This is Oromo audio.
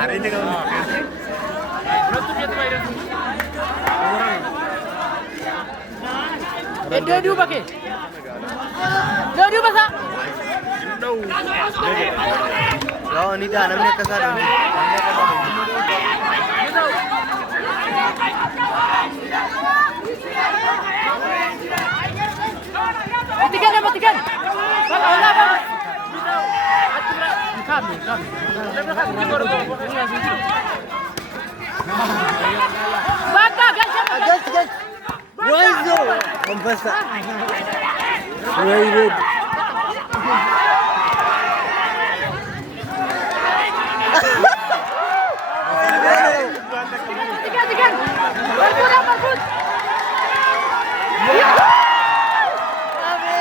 hari ini kalau Doobbaa ke? Doobbaa sa? Lawan ini dah namanya kesana. Matikan ya matikan. Bang, Allah bang. Kami. Baka ganyan. Gas. Wazo. Membasa. Very good. Matikan. Berbut.